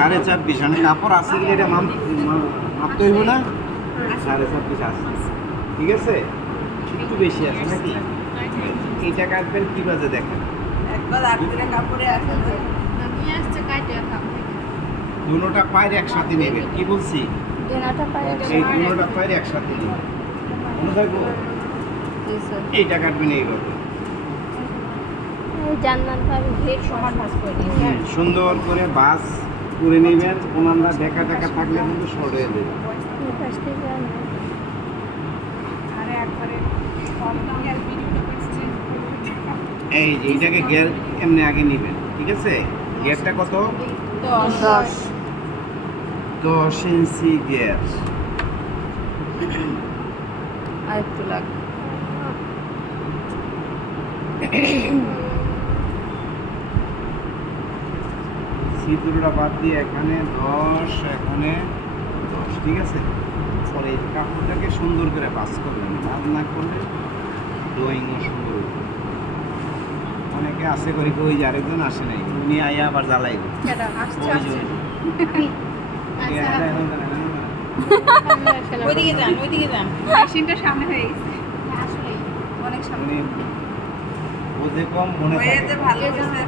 26.5 মানে কাপড় আছে কি এটা মাপতে হইব না? 26.5 আছে, ঠিক আছে, একটু বেশি আছে নাকি? এইটা কাটবেন কি বাজে দেখেন, একবার আটটা কাপড়ে আছে নিয়ে আসছে কাটে কাপড় দুটোটা পায়ের একসাথে নেবেন, কি বলছি? দেনাটা পায় এই দুটোটা পায়ের একসাথে নেবেন, মনে থাকবো? এইটা কাটবেন এইভাবে জান্নাত ভাবি হেড সমান ভাঁজ করে দিয়েছে সুন্দর করে বাস করে নেবেন। ওনারা দেখা দেখা থাকলে কিন্তু শর্ট হয়ে যাবে। পাশ থেকে আরে একবারে অরিজিনাল ভিডিওটা করছে এই যে এইটাকে গিয়ার এমনি আগে নেবেন, ঠিক আছে? গিয়ারটা কত? 10 ইঞ্চি গিয়ার। আর একটু লাগবে ছিদ্রটা বাদ দিয়ে এখানে 10, এখানে 10, ঠিক আছে? পরে এই কাপড়টাকে সুন্দর করে বাস করবেন, বাস না করলে ড্রয়িংও সুন্দর হবে। অনেকে আসে করি ওই যে আরেকজন আসে নাই, উনি আইয়া আবার জ্বালাইব। কেডা আসছে ওই যে ওইদিকে যান মেশিনটা সামনে হয়ে গেছে আসলে অনেক সামনে উনি বোঝে কম মনে হয়েছে থাকে। ভালো হয়েছে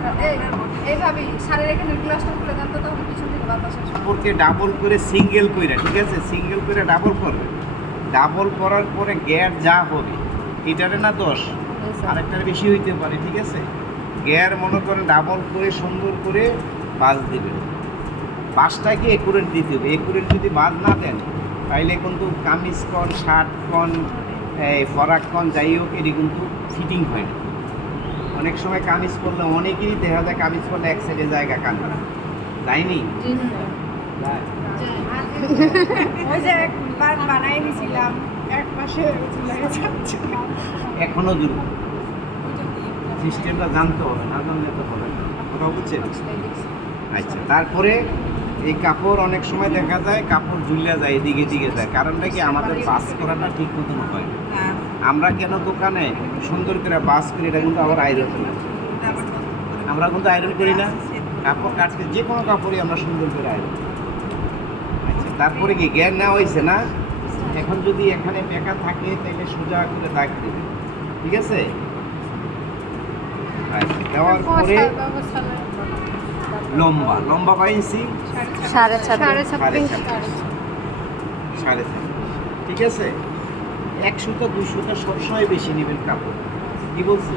এইভাবে সারের এখানে গ্লাসটা খুলে দেন তো তখন পিছন থেকে বাতাস আসবে কাপড়কে ডাবল করে সিঙ্গেল কইরা, ঠিক আছে? সিঙ্গেল করে ডাবল করবে। ডাবল করার পরে গ্যার যা হবে এটারে না 10, আরেকটার বেশি হইতে পারে, ঠিক আছে? গ্যার মনে করেন ডাবল করে সুন্দর করে বাজ দিবেন। বাসটাকে একুরেট দিতে হবে। একুরেট যদি বাজ না দেন তাইলে কিন্তু কামিজ কন, শার্ট কন, এই ফরাক কন, যাই হোক এটি কিন্তু ফিটিং হয় না। অনেক সময় কামিজ করলে অনেকেরই দেখা যায় কামিজ করলে এক সাইডে জায়গা কাটবে, যায়নি? যায়। ওই যে একবার বানাই নিছিলাম এক পাশে চলে যাচ্ছে এখনো দূর সিস্টেমটা জানতে হবে, না জানলে তো হবে না। কথা বুঝছেন? আচ্ছা, তারপরে এই কাপড় অনেক সময় দেখা যায় কাপড় ঝুলিয়া যায়, এদিকে এদিকে যায়। কারণটা কি? আমাদের বাস করাটা ঠিক মতন হয় না। আমরা কেন দোকানে সুন্দর করে বাস করি, এটা কিন্তু আবার আয়রন করি। আমরা কিন্তু আয়রন করি না, কাপড় কাটতে যে কোনো কাপড়ই আমরা সুন্দর করে আয়রন করি। আচ্ছা, তারপরে কি জ্ঞান নেওয়া হয়েছে না? এখন যদি এখানে বেকা থাকে তাহলে সোজা করে দাগ দেবে, ঠিক আছে? আচ্ছা, দেওয়ার পরে লম্বা লম্বা পাইছি 6.5 সাড়ে 4, ঠিক আছে? 100টা 200টা সবসময় বেশি নেবেন কাপড়, কি বলছি?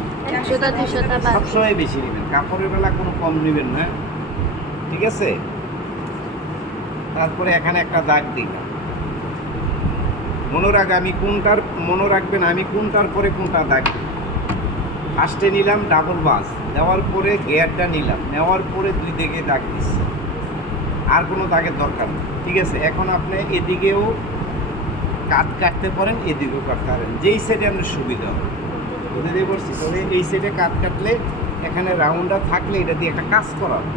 100টা 200টা সবসময় বেশি নেবেন, কাপড়ের বেলা কোনো কম নেবেন না, ঠিক আছে? তারপরে এখানে একটা দাগ দিলাম। মনে রাখবেন আমি কোনটার পরে কোনটা দাগ দিই। ফার্স্টে নিলাম ডাবল বাস, দেওয়ার পরে গিয়ারটা নিলাম, নেওয়ার পরে দুই দিকে দাগ দিচ্ছি, আর কোনো দাগের দরকার নেই, ঠিক আছে? এখন আপনি এদিকেও কাটতে পারেন, এদিকেও কাটতে পারেন, যেই সাইডে আপনার সুবিধা হবে, বুঝতে পারছি? তবে এই সাইডে কাটলে এখানে রাউন্ডার থাকলে এটা দিয়ে একটা কাজ করা হবে,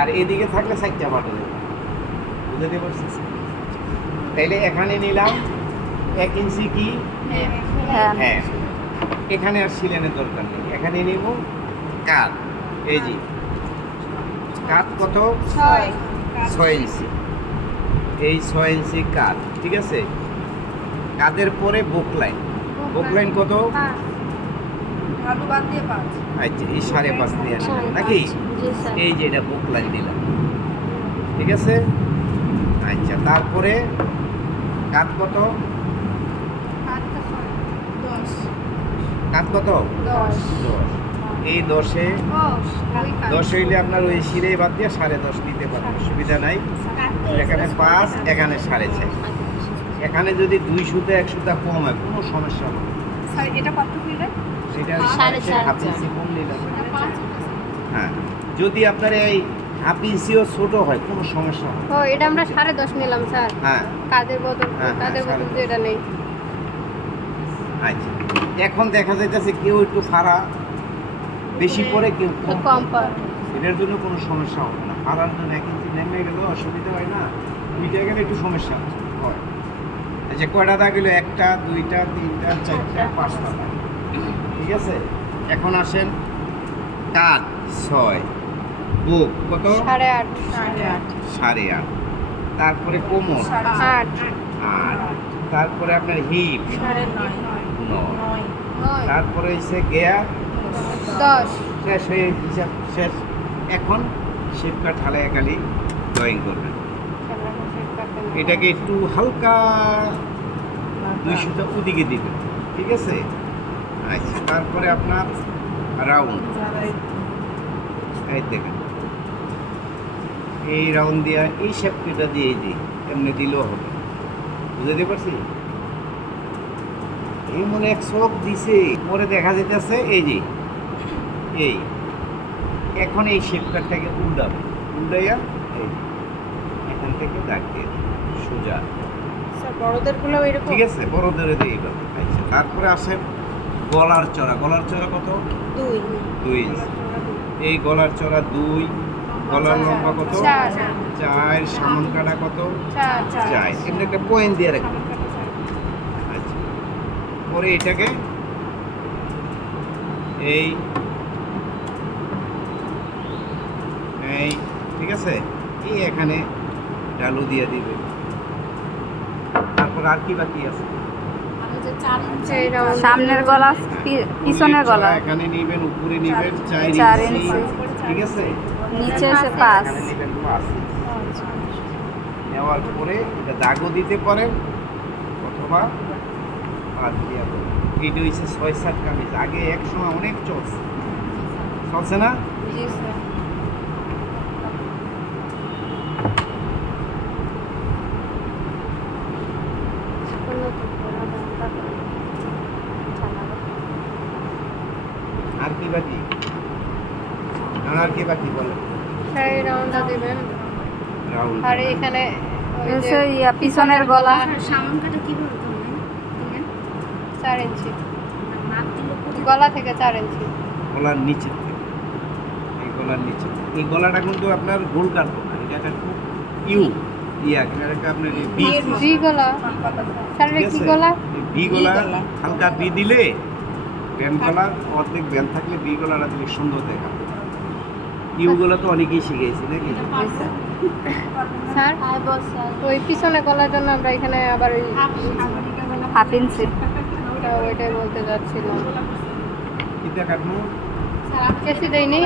আর এদিকে থাকলে সাইডটা বাটে যাবে, বুঝতে পারছি? তাইলে এখানে নিলাম 1 ইঞ্চি কি? হ্যাঁ, এখানে আর সিলানের দরকার নেই, এখানে নিব কাট। এই যে কাট কত? 6 ইঞ্চি। এই 6 ইঞ্চি কাট, ঠিক আছে? কাদের পরে বুকলাইন কত? ভালো বাদ দিয়ে পাঁচ আচ্ছা, এই 5.5 দিয়ে আসলাম নাকি? এই যে এটা বুকলাইন দিলাম, ঠিক আছে? আচ্ছা, তারপরে কাট কত? কাট কত? 10। এই 10 হইলে আপনার ওই সিলাই বাদ দিয়ে 10.5 নিতে পারেন, অসুবিধা নাই। এখানে 5, এখানে 4.5। এখানে যদি 200তে 100টা কম হয় কোনো সমস্যা হবে না। এটা কত কিলো? সেটা 4.5 হাফ ইঞ্চি কম নিলাম। হ্যাঁ, যদি আপনার এই হাফ ইঞ্চিও ছোট হয় কোনো সমস্যা হবে না। ও এটা আমরা 10.5 নিলাম স্যার, হ্যাঁ, কাদের বদল হ্যাঁ, কাদের বদল 10.5 যেটা নেই। আচ্ছা, এখন দেখা যাইতেছে কেউ একটু ফাড়া বেশি পরে, কেউ কম পার এটার জন্য কোনো সমস্যা হবে না। ফাড়ার জন্য 1 ইঞ্চি নেমে গেলেও অসুবিধা হয় না, দুইটা গেলে একটু সমস্যা হয়। আচ্ছা, কয়টা দাগ গেলো? 1টা 2টা 3টা 4টা 5টা, ঠিক আছে? এখন আসেন কাট 6, বুক কত? 8.5 8.5। তারপরে কোমর 8 8। তারপরে আপনার হিপ 9.5 9। 9 তারপরে হচ্ছে গিয়ার 10 শেষ হয়ে হিসাব শেষ। এখন শেপ কাট ঢালাইকালি ড্রয়িং করবেন। এটাকে একটু হালকা 200টা ওদিকে দিবেন, ঠিক আছে? আচ্ছা, তারপরে আপনার রাউন্ড, এই দেখেন এই রাউন্ড দিয়া এই শেপটা দিয়ে দিই, এমনি দিলেও হবে। বুঝতে পারছি? এই মনে এক চোখ দিছে, পরে দেখা যেতেছে এই যে এই এখন এই শেপ কাটটাকে উল্টাবে, উল্টাইয়া এই এখান থেকে দাগ দিয়ে দিই, সোজা, স্যার বড়দের গুলো এরকম ঠিক আছে? বড়দের দিয়ে এইভাবে। আচ্ছা, তারপরে আসে গলার চড়া। গলার চড়া কত? 2 ইঞ্চি। এই গলার চড়া 2। গলার লম্বা কত? 4। সামন কাটা কত? 4। এমনি একটা পয়েন্ট দিয়ে রাখবেন। আচ্ছা, পরে এটাকে এই এই ঠিক আছে, এই এখানে ডালু দিয়ে দিবে। তারপর আর কি বাকি আছে? আমি যে 4 ইঞ্চি সামনের গলা পিছনের গলা এখানে নিবেন, উপরে নিবেন 4 4 ইঞ্চি, ইঞ্চি। ঠিক আছে? নিচে এসে 5। এখানে নিবেন 5 ইঞ্চি। নেওয়ার পরে এটা দাগও দিতে পারেন অথবা আর দিয়া করবেন। এইটা হচ্ছে 6-7 কামিজ। আগে এক সময় অনেক চলছে না? জি স্যার আর কি বাকি? আর কি বাকি বলেন? এই রাউন্ডটা দিবেন রাউন্ড আর এখানে ওই যে পিছনের গলা সামন কাটা কিভাবে করবেন? দিবেন 4 ইঞ্চি মাপ দিলে গলা থেকে 4 ইঞ্চি গলার নিচের থেকে, এই গলার নিচে। এই গলাটা কিন্তু আপনার গোল কাটবো না, এটা একটা খুব এটা আপনার ভি, জি গলা স্যার ঠিক কি আছে? গলা এই ভি গলা, হালকা ভি দিলে ব্যান গলা, অর্ধেক ব্যান থাকলে ভি গলাটা দিলে সুন্দর দেখা। ইউ গলা তো অনেকেই শিখেছি নাকি? স্যার ওই পিছনে গলার জন্য আমরা এখানে আবার ওই 1/2 ইঞ্চি। ওইটাই বলতে যাচ্ছিলাম। এটা কাটবো কেসি দেয়নি